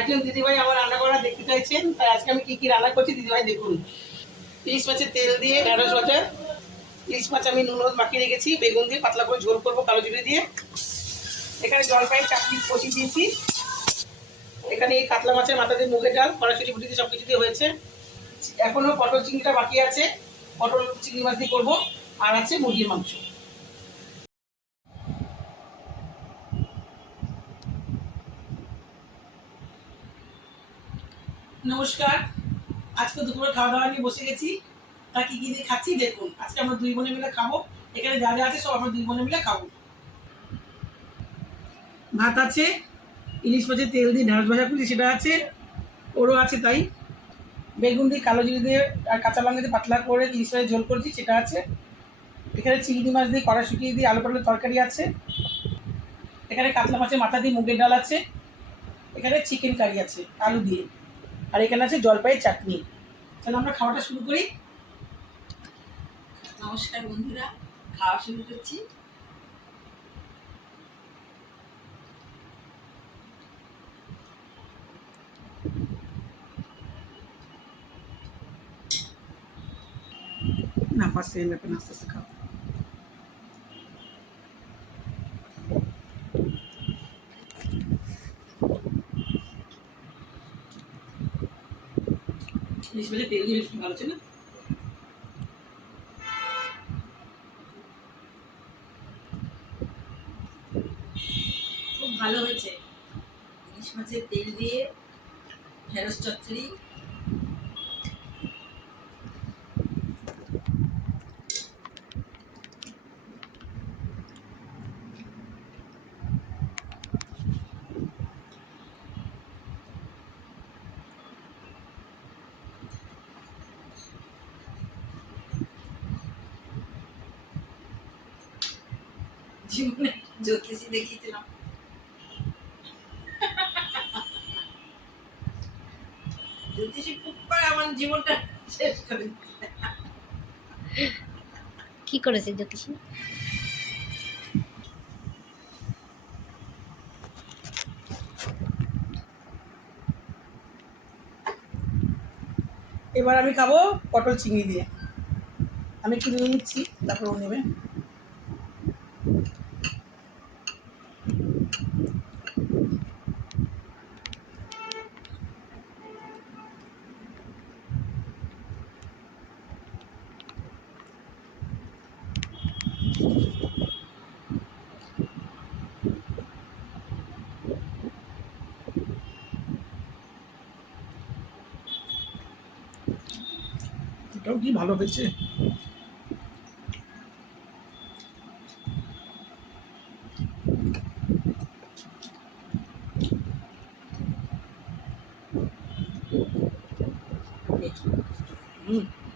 একজন দিদিভাই আমার রান্না করা দেখতে চাইছেন, তাই আজকে আমি কি কি রান্না করছি দিদিভাই দেখুন। ইলিশ মাছের তেল দিয়ে ঢেঁড়স ভাজা। ইলিশ মাছ আমি নুন হলুদ মাখিয়ে রেখেছি, বেগুন দিয়ে পাতলা করে ঝোল করবো কালো জিরে দিয়ে। এখানে জলপাই চাটনি কষি দিয়েছি। এখানে এই কাতলা মাছের মাথা দিয়ে মুগের ডাল কড়াইশুঁটি বুটি দিয়ে সব কিছু দিয়ে হয়েছে। এখনো পটল চিংড়িটা বাকি আছে, পটল চিংড়ি মাছ দিয়ে করবো। আর আছে মুরগির মাংস। নমস্কার, আজকে দুপুরে খাওয়া দাওয়া নিয়ে বসে গেছি। তা কি কি দিয়ে খাচ্ছি দেখুন। আজকে আমরা দুই বোনে মিলে খাবো। এখানে যা যা আছে সব আমরা দুই বোনে মিলে খাবো। ভাত আছে, ইলিশ মাছের তেল দিয়ে ঢেঁড়স ভাজা করছি সেটা আছে, ওরও আছে তাই। বেগুন দিয়ে কালো জিরে দিয়ে আর কাঁচা লঙ্কা দিয়ে পাতলা করে ইলিশ মাছের ঝোল করছি সেটা আছে। এখানে চিংড়ি মাছ দিয়ে কড়াইশুঁটি দিয়ে আলু পটলের তরকারি আছে। এখানে কাতলা মাছের মাথা দিয়ে মুগের ডাল আছে। এখানে চিকেন কারি আছে আলু দিয়ে। আর এখানে আছে জলপাইয়ের চাটনি। তাহলে আমরা খাওয়াটা শুরু করি। নমস্কার বন্ধুরা, খাওয়া শুরু করছি। না পাশে মেপে আস্তে আস্তে খাও। ইলিশ মাছের তেল দিয়ে বেশি ভালো ছিল না। খুব ভালো হয়েছে। ইলিশ মাছের তেল দিয়ে ঢেঁড়স চচ্চড়ি। জীবনে জ্যোতিষী দেখিয়েছিলাম। জ্যোতিষী খুব করে আমার জীবনটা শেষ করে দিচ্ছে। কি করেছে জ্যোতিষী? এবার আমি খাবো পটল চিংড়ি দিয়ে। আমি একটু নিয়ে নিচ্ছি, তারপর ও নেবে। এটাও কি ভালো হয়েছে।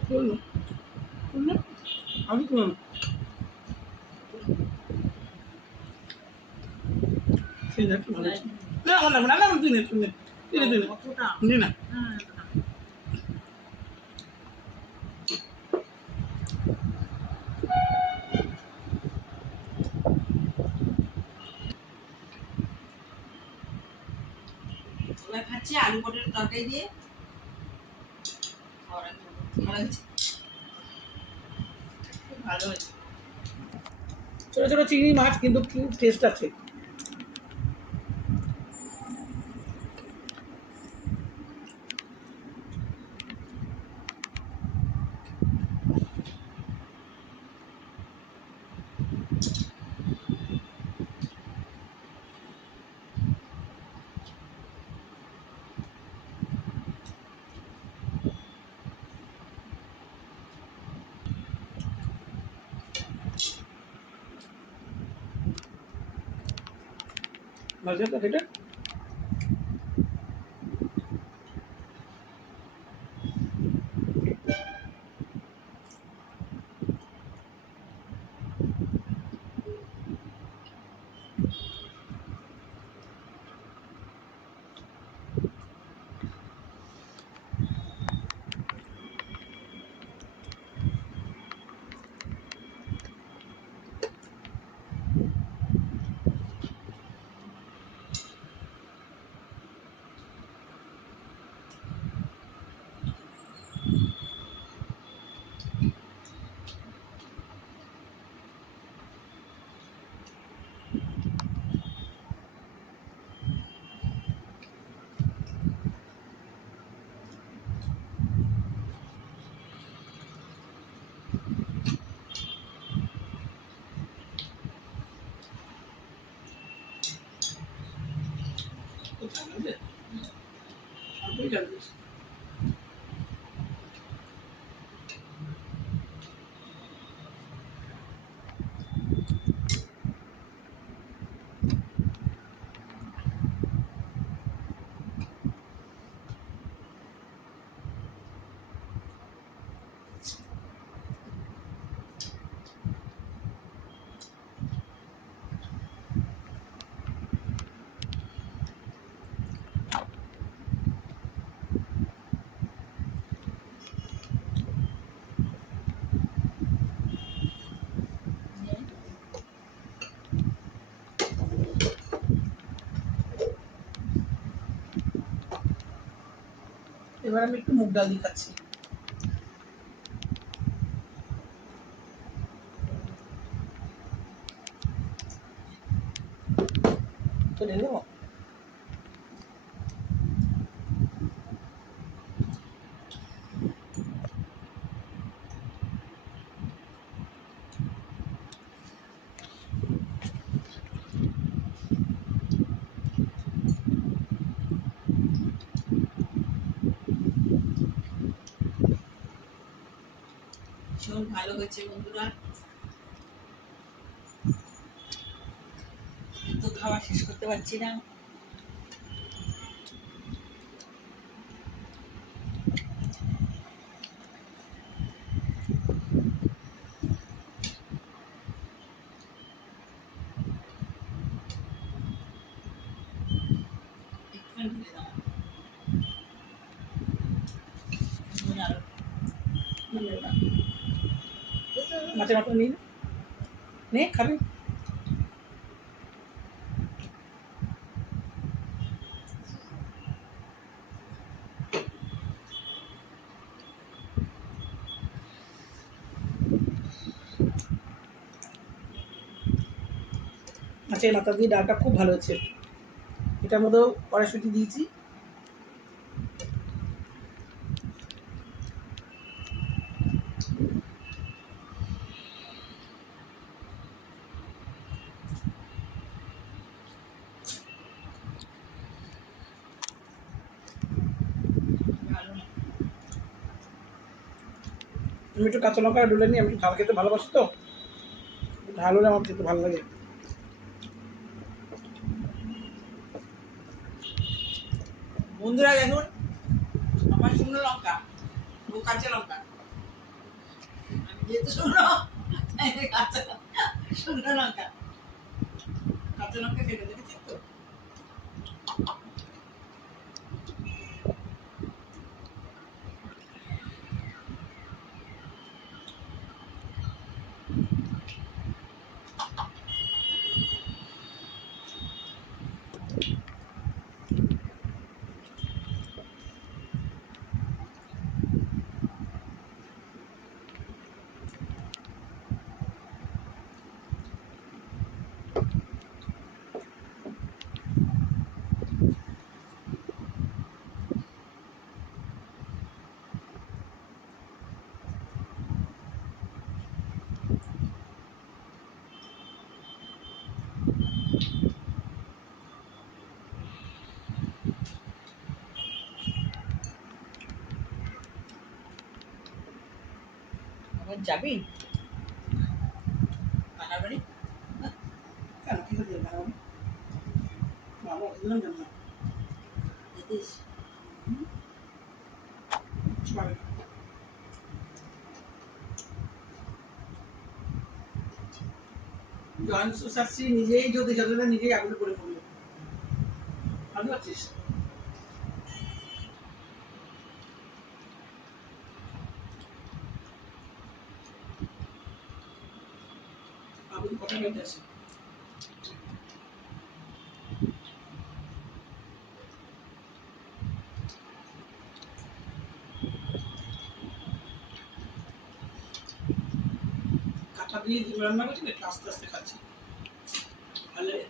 করলো করলো আমি করলাম। সেই দেখো ভালো হয়েছে। না আমার লাগবে না, তুই নে তুই নে তুই নে তুই নে কতটা? নে না। ওরা খাচ্ছে আলু পটলের তরকারি দিয়ে। ভালো হয়েছে, খুব ভালো হয়েছে। ছোট ছোট চিংড়ি মাছ কিন্তু কি টেস্ট আছে। মজা তো এটা। কোথায় আছে? অল্পই জল দিয়েছি। এবার আমি একটু মুগ ডাল দিয়ে খাচ্ছি। তো ঢেলে নেবো। ভীষণ ভালো হয়েছে বন্ধুরা, তো খাওয়া শেষ করতে পারছি না। একটুখানি ঢেলে দাও। আরো মাছের মাথা নিন, নে খাবি? মাছের মাথা দিয়ে ডালটা খুব ভালো হয়েছে। এটার মধ্যেও কড়াইশুঁটি দিয়েছি। ভালো না। আমি একটু কাঁচা লঙ্কা ডলে নিই, আমি একটু ঝাল খেতে ভালোবাসি তো, ঝাল হলে আমার খেতে ভালো লাগে। বন্ধুরা দেখুন, আমার শুকনো লঙ্কা ও কাঁচা লঙ্কা, আমি যেহেতু শুকনো তাই কাঁচা শুকনো লঙ্কা, কাঁচা লঙ্কা খেতে দেখেছেন তো। আবার যাবি কানার বাড়ি? কেন কি হতে যাবে আমি? বাবা দিলাম কেন না? যেতিস? কিছু পাবে না। জয়েন্ট সোসাইটি নিজেই যদি যতটা নিজেই আগুনে করে পড়লো, ভালো আছিস? আগুন কথা বলতে আছে। কাঁচা দিয়ে রান্না করছি, একটু আস্তে আস্তে খাচ্ছি। ভালো লাগে।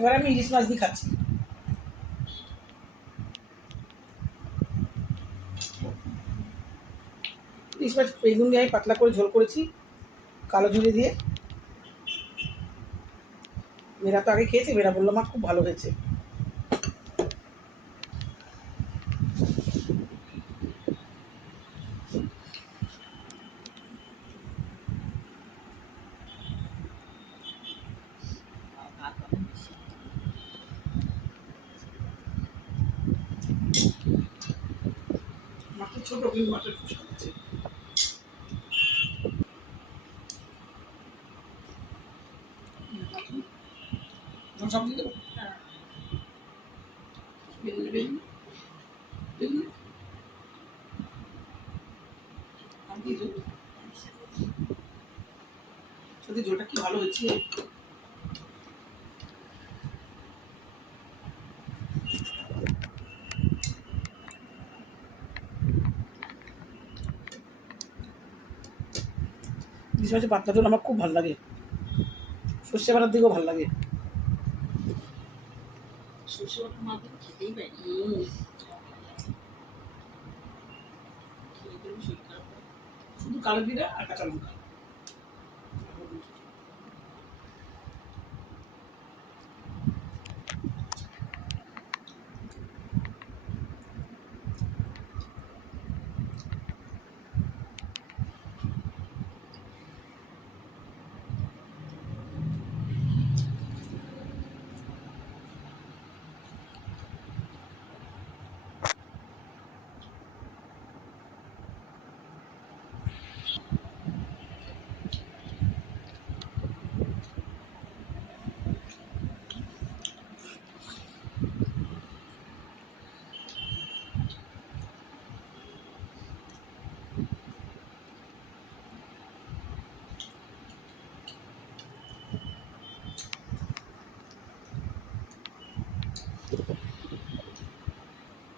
এবার আমি ইলিশ মাছ দিয়ে খাচ্ছি। ইলিশ মাছ বেগুন দিয়ে আমি পাতলা করে ঝোল করেছি, কালো জিরে দিয়ে। মেয়েরা তো আগে খেয়েছে, মেয়েরা বললো মা খুব ভালো হয়েছে। ভাত অনেক বেশি। মাছটা ছোট কিন্তু মাছের খুব স্বাদ আছে। সব দিয়ে দেবো। হ্যাঁ, বেগুন বেগুন বেগুন আর দিয়ে দেবো। সত্যি ঝোলটা কি ভালো হয়েছে। ইলিশ মাছের পাতলা ঝোল আমার খুব ভালো লাগে, সর্ষে বাটার দিকেও ভালো লাগে। সর্ষে বাটা না দিলে খেতেই পারি। খেয়ে দিলে শরীর খারাপ হয়। শুধু কালো জিরা আর কাঁচা লঙ্কা।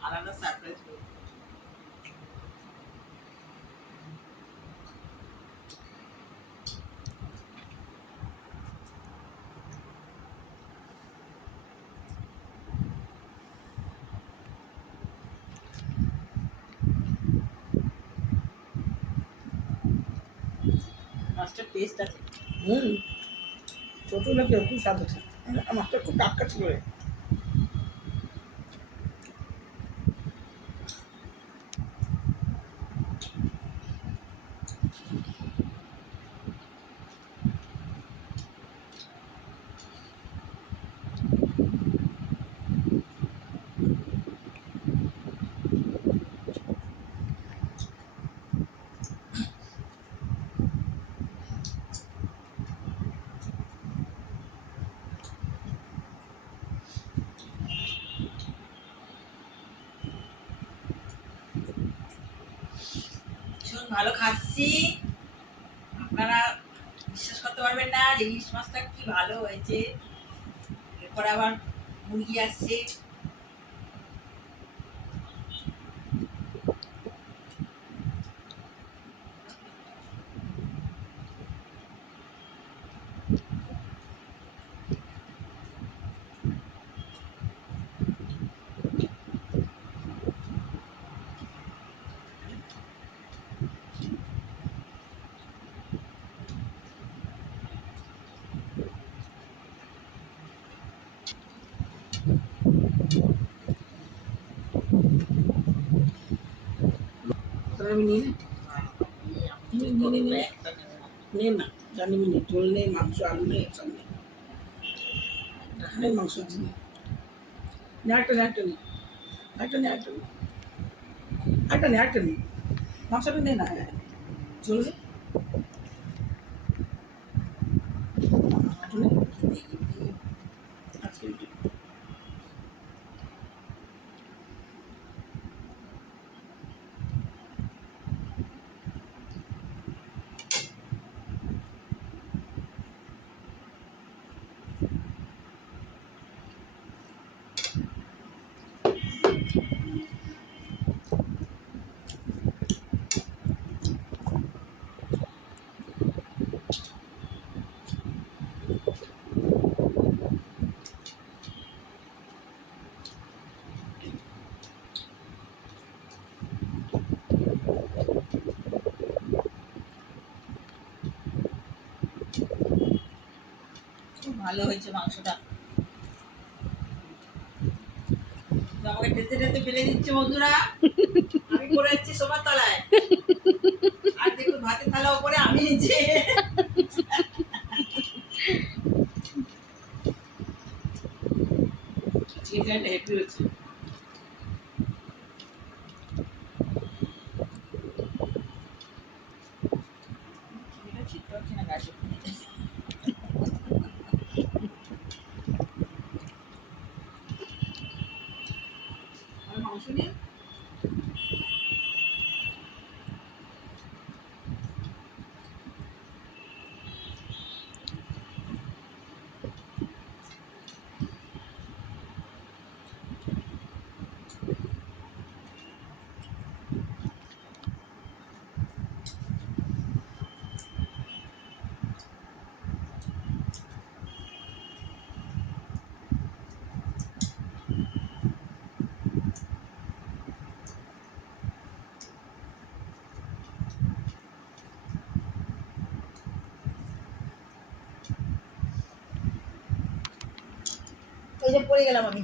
আলাদা সারপ্রাইজ করবো। মাছটার টেস্ট আছে। হুম, ছোট লোকের খুব স্বাদ আছে। মাছটা খুব টাটকা ছিল রে। ভীষণ ভালো খাচ্ছি। আপনারা বিশ্বাস করতে পারবেন না যে ইলিশ মাছটা কি ভালো হয়েছে। এরপরে আবার মুরগি আসছে। তাহলে আমি নিয়ে একটা নেবো। নে না, জানি নে, ঝোল নেই, মাংস আলু নেই, সব নেই। নেই মাংস আছে, নেই একটা নেই, একটা নেই, একটা নেই, একটা নেই, একটা নেই, একটা নেই, মাংসটা নেই না, ঝোল নেই, একটা নেই। খেতে খেতে আজকে ভালো হয়েছে মাংসটা। আমাকে ঠেলতে ঠেলতে ফেলে দিচ্ছে বন্ধুরা, আমি পড়ে যাচ্ছি সোফার তলায়, আর দেখুন ভাতের থালা উপরে, আমি নিচে। চিকেনটা হেভি হচ্ছে। এটা ছিটতে হচ্ছে না গাছে। আর মাংস নিয়ে ওই যে পড়ে গেলাম আমি।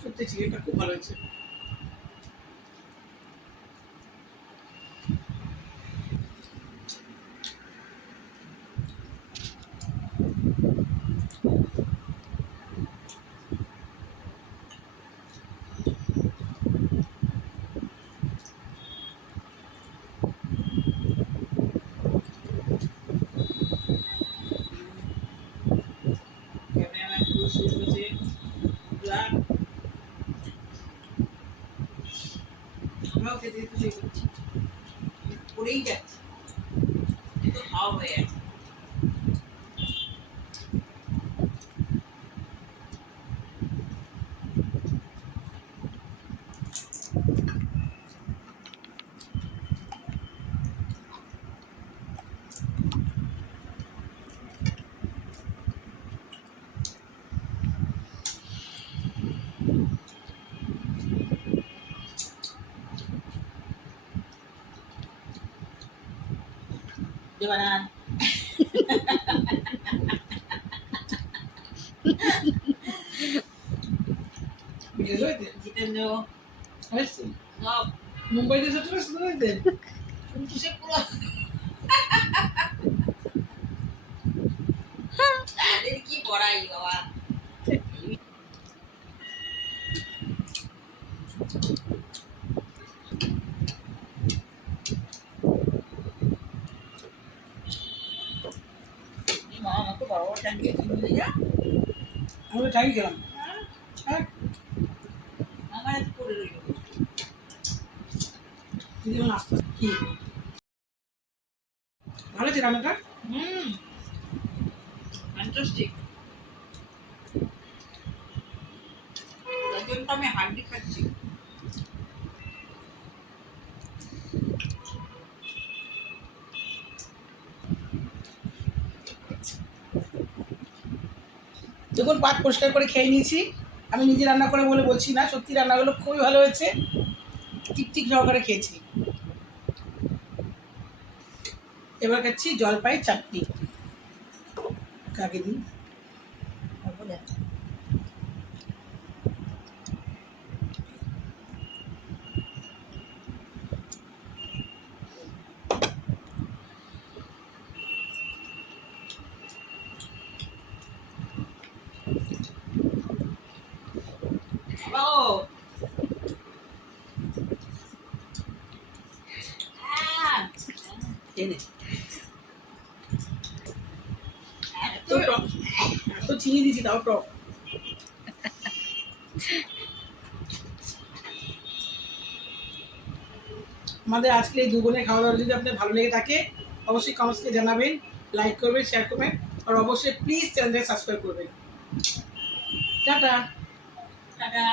সত্যি চিকেনটা খুব ভালো হয়েছে। ক্যামেরাম্যান পুরো শুট হয়েছে পুরা। আমরাও খেতে খেতে শুয়ে করছি, পড়েই যাচ্ছে, কিন্তু খাওয়া হয়ে গেছে। বানান বিশেষ হয়েছে জিতেন্দ্র হয়েছে। সব মুম্বাই দেশে চলে আসতে হয়েছে। সে পুরো তাদের কি বড়াই বাবা। মা আমাকে বড় বড় টান দিয়ে চিনি যা, আমি তো ঠাই খেলাম। হ্যাঁ আমার এত পড়ে রইল। দিদি আমার আস্তে কি ভালো হয়েছে রান্নাটা। ফ্যান্টাস্টিক। তার জন্য তো আমি হাড্ডি খাচ্ছি। দেখুন পাত পরিষ্কার করে খেয়ে নিয়েছি। আমি নিজে রান্না করে বলে বলছি না, সত্যি রান্নাগুলো খুবই ভালো হয়েছে, তৃপ্তি সহকারে খেয়েছি। এবার খাচ্ছি জলপাই চাটনি। কাকে দিই? ও এনে এত টক, এত চিনি দিয়েছি তাও টক। আমাদের আজকে এই দুগুণের খাওয়া দাওয়া যদি আপনার ভালো লেগে থাকে অবশ্যই কমেন্টসে জানাবেন, লাইক করবেন, শেয়ার করবেন, আর অবশ্যই প্লিজ চ্যানেলটা সাবস্ক্রাইব করবেন। টাটা। টাটা।